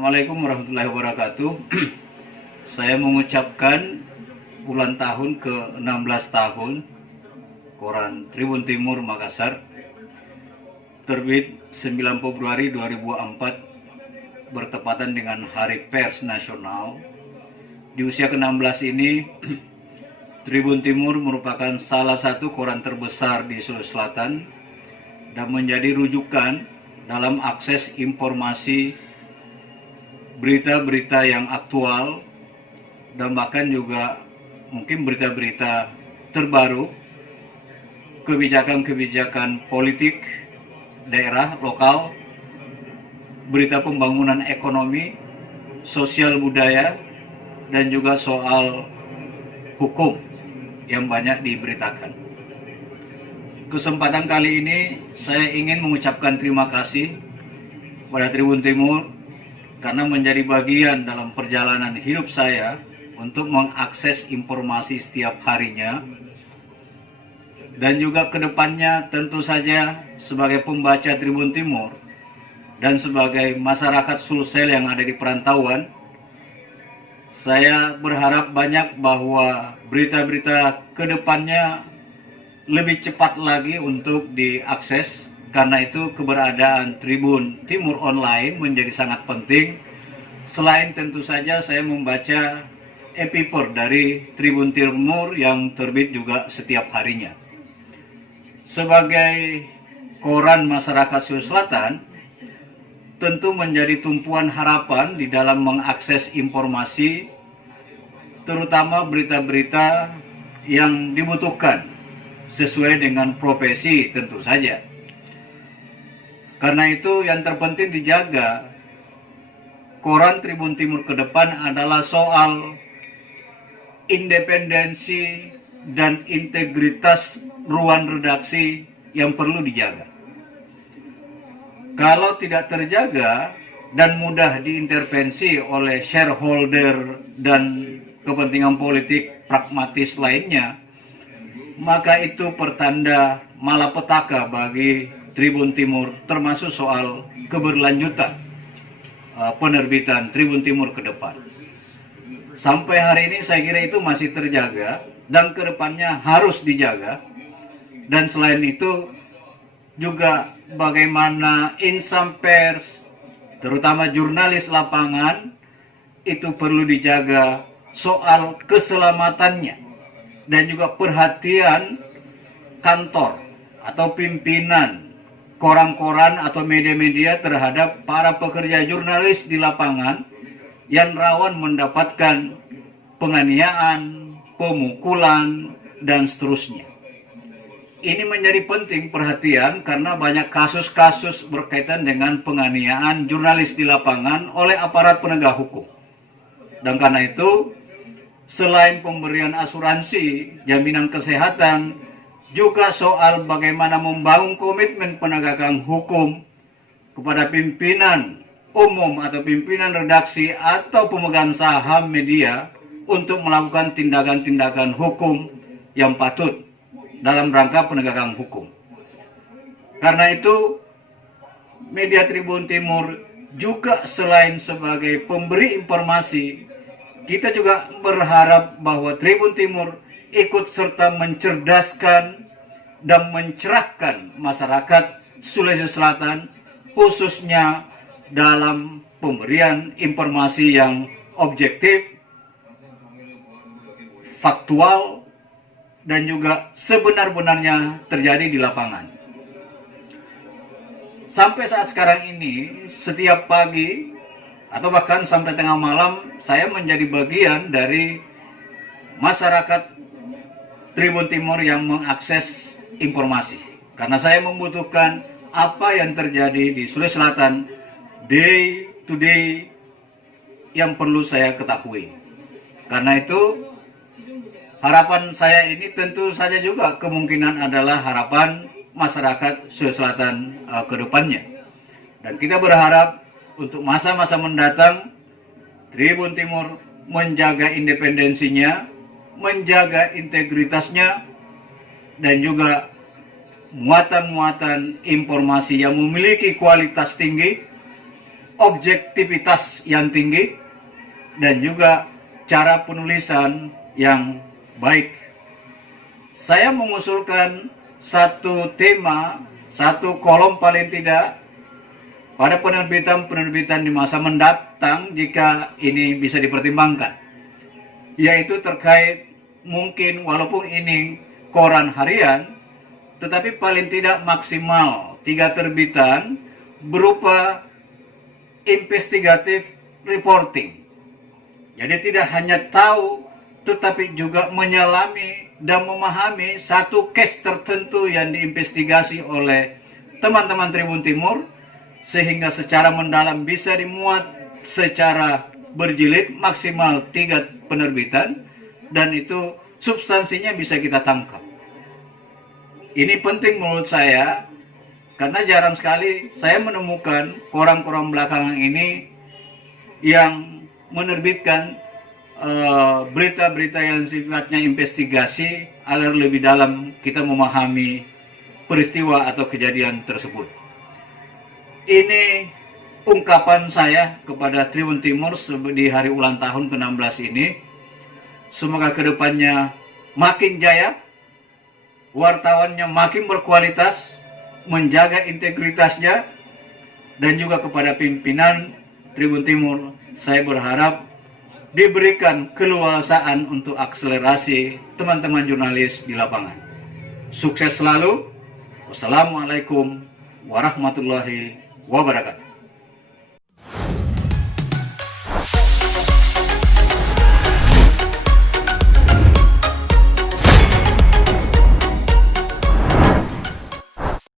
Assalamualaikum warahmatullahi wabarakatuh. Saya mengucapkan ulang tahun ke-16 tahun Koran Tribun Timur Makassar, terbit 9 Februari 2004 bertepatan dengan Hari Pers Nasional. Di usia ke-16 ini, Tribun Timur merupakan salah satu koran terbesar di Sulawesi Selatan dan menjadi rujukan dalam akses informasi berita-berita yang aktual dan bahkan juga mungkin berita-berita terbaru, kebijakan-kebijakan politik daerah lokal, berita pembangunan ekonomi, sosial budaya, dan juga soal hukum yang banyak diberitakan. Kesempatan kali ini saya ingin mengucapkan terima kasih pada Tribun Timur karena menjadi bagian dalam perjalanan hidup saya untuk mengakses informasi setiap harinya, dan juga kedepannya tentu saja sebagai pembaca Tribun Timur dan sebagai masyarakat Sulsel yang ada di perantauan, saya berharap banyak bahwa berita-berita kedepannya lebih cepat lagi untuk diakses. Karena itu keberadaan Tribun Timur Online menjadi sangat penting. Selain tentu saja saya membaca e-paper dari Tribun Timur yang terbit juga setiap harinya. Sebagai koran masyarakat Sulawesi Selatan, tentu menjadi tumpuan harapan di dalam mengakses informasi, terutama berita-berita yang dibutuhkan sesuai dengan profesi tentu saja. Karena itu yang terpenting dijaga koran Tribun Timur ke depan adalah soal independensi dan integritas ruang redaksi yang perlu dijaga. Kalau tidak terjaga dan mudah diintervensi oleh shareholder dan kepentingan politik pragmatis lainnya, maka itu pertanda malapetaka bagi Tribun Timur, termasuk soal keberlanjutan penerbitan Tribun Timur ke depan. Sampai hari ini saya kira itu masih terjaga dan kedepannya harus dijaga. Dan selain itu juga bagaimana insan pers, terutama jurnalis lapangan, itu perlu dijaga soal keselamatannya. Dan juga perhatian kantor atau pimpinan koran-koran atau media-media terhadap para pekerja jurnalis di lapangan yang rawan mendapatkan penganiayaan, pemukulan, dan seterusnya. Ini menjadi penting perhatian karena banyak kasus-kasus berkaitan dengan penganiayaan jurnalis di lapangan oleh aparat penegak hukum. Dan karena itu, selain pemberian asuransi, jaminan kesehatan, juga soal bagaimana membangun komitmen penegakan hukum kepada pimpinan umum atau pimpinan redaksi atau pemegang saham media untuk melakukan tindakan-tindakan hukum yang patut dalam rangka penegakan hukum. Karena itu, media Tribun Timur juga selain sebagai pemberi informasi, kita juga berharap bahwa Tribun Timur ikut serta mencerdaskan dan mencerahkan masyarakat Sulawesi Selatan, khususnya dalam pemberian informasi yang objektif, faktual, dan juga sebenar-benarnya terjadi di lapangan. Sampai saat sekarang ini, setiap pagi atau bahkan sampai tengah malam, saya menjadi bagian dari masyarakat Tribun Timur yang mengakses informasi. Karena saya membutuhkan apa yang terjadi di Sulawesi Selatan day to day yang perlu saya ketahui. Karena itu, harapan saya ini tentu saja juga kemungkinan adalah harapan masyarakat Sulawesi Selatan ke depannya. Dan kita berharap untuk masa-masa mendatang, Tribun Timur menjaga independensinya, menjaga integritasnya, dan juga muatan-muatan informasi yang memiliki kualitas tinggi, objektivitas yang tinggi dan juga cara penulisan yang baik. Saya mengusulkan satu tema, satu kolom paling tidak pada penerbitan-penerbitan di masa mendatang jika ini bisa dipertimbangkan, yaitu terkait mungkin walaupun ini koran harian, tetapi paling tidak maksimal 3 terbitan berupa investigative reporting. Jadi tidak hanya tahu, tetapi juga menyelami dan memahami satu case tertentu yang diinvestigasi oleh teman-teman Tribun Timur, sehingga secara mendalam bisa dimuat secara berjilid maksimal 3 penerbitan, dan itu substansinya bisa kita tangkap. Ini penting menurut saya, karena jarang sekali saya menemukan koran-koran belakangan ini yang menerbitkan berita-berita yang sifatnya investigasi agar lebih dalam kita memahami peristiwa atau kejadian tersebut. Ini ungkapan saya kepada Tribun Timur di hari ulang tahun ke-16 ini. Semoga kedepannya makin jaya, wartawannya makin berkualitas, menjaga integritasnya, dan juga kepada pimpinan Tribun Timur, saya berharap diberikan keleluasaan untuk akselerasi teman-teman jurnalis di lapangan. Sukses selalu. Wassalamualaikum warahmatullahi wabarakatuh.